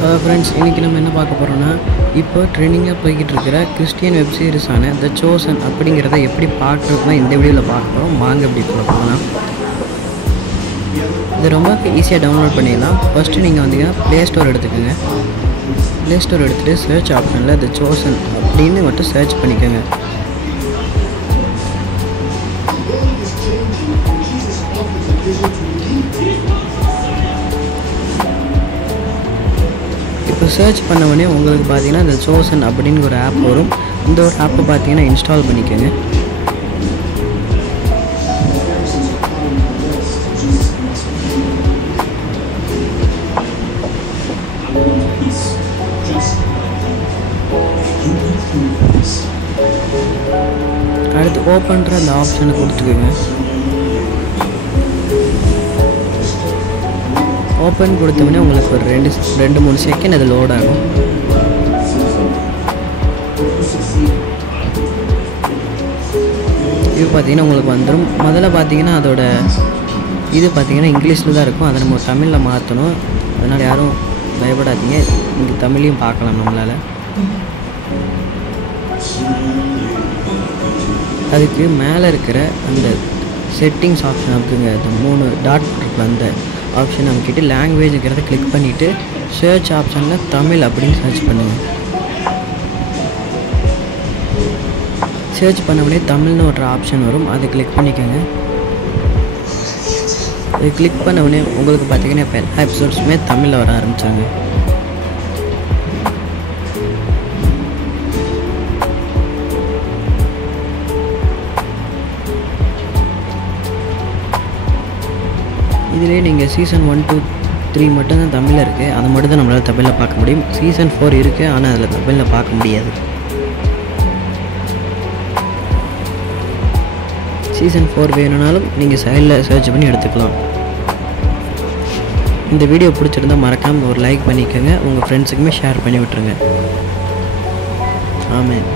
Friends, இன்றைக்கி நம்ம என்ன பார்க்க போகிறோன்னா, இப்போ ட்ரெண்டிங்காக போய்கிட்டு இருக்கிற கிறிஸ்டியன் வெப் சீரிஸான த சோசன் அப்படிங்கிறத எப்படி பார்க்குறதுனா இந்த வீடியோவில் பார்க்க போகிறோம். வாங்க எப்படி போகலாம். இது ரொம்ப ஈஸியாக டவுன்லோட் பண்ணிடலாம். ஃபஸ்ட்டு நீங்கள் வந்தீங்கன்னா ப்ளே ஸ்டோர் எடுத்துக்கோங்க. ப்ளே ஸ்டோர் எடுத்துகிட்டு சர்ச் ஆப்ஷனில் த சோசன் அப்படின்னு மட்டும் சர்ச் பண்ணிக்கோங்க. இப்போ சர்ச் பண்ண உடனே உங்களுக்கு பார்த்தீங்கன்னா இந்த சோசன் அப்படின்னு ஒரு ஆப் வரும். இந்த ஒரு ஆப்பை பார்த்தீங்கன்னா இன்ஸ்டால் பண்ணிக்கோங்க. அடுத்து ஓப்பன்ற அந்த ஆப்ஷனை கொடுத்துக்கோங்க. ஓப்பன் கொடுத்தோடனே உங்களுக்கு ஒரு ரெண்டு மூணு செகண்ட் அது லோட் ஆகும். இது பார்த்தீங்கன்னா உங்களுக்கு வந்துடும். முதல்ல பார்த்தீங்கன்னா அதோட இது பார்த்தீங்கன்னா இங்கிலீஷில் தான் இருக்கும். அதை நம்ம தமிழில் மாற்றணும். அதனால் யாரும் பயப்படாதீங்க. இங்கே தமிழையும் பார்க்கலாம் நம்மளால். அதுக்கு மேலே இருக்கிற அந்த செட்டிங்ஸ் ஆப்ஷன் இருக்குங்க. அது 3 டாட் இருக்குல்ல, அந்த ஆப்ஷன் நமக்கிட்ட லாங்குவேஜுங்கிறத கிளிக் பண்ணிவிட்டு சர்ச் ஆப்ஷனில் தமிழ் அப்படின்னு சர்ச் பண்ணுங்கள். சர்ச் பண்ண உடனே தமிழ்னு ஒரு ஆப்ஷன் வரும். அதை கிளிக் பண்ணிக்கோங்க. அது கிளிக் பண்ண உடனே உங்களுக்கு பார்த்தீங்கன்னா இப்போ எல்லா எபிசோட்ஸுமே தமிழில் வர ஆரம்பித்தாங்க. இதிலே நீங்கள் சீசன் 1, 2, 3 மட்டும்தான் தமிழில் இருக்குது. அதை மட்டும் தான் நம்மளால் தமிழில் பார்க்க முடியும். சீசன் 4 இருக்குது, ஆனால் அதில் தமிழில் பார்க்க முடியாது. சீசன் 4 வேணும்னாலும் நீங்கள் சைடில் சர்ச் பண்ணி எடுத்துக்கலாம். இந்த வீடியோ பிடிச்சிருந்தால் மறக்காமல் ஒரு லைக் பண்ணிக்கோங்க. உங்கள் ஃப்ரெண்ட்ஸுக்குமே ஷேர் பண்ணி விட்டுருங்க. ஆமென்.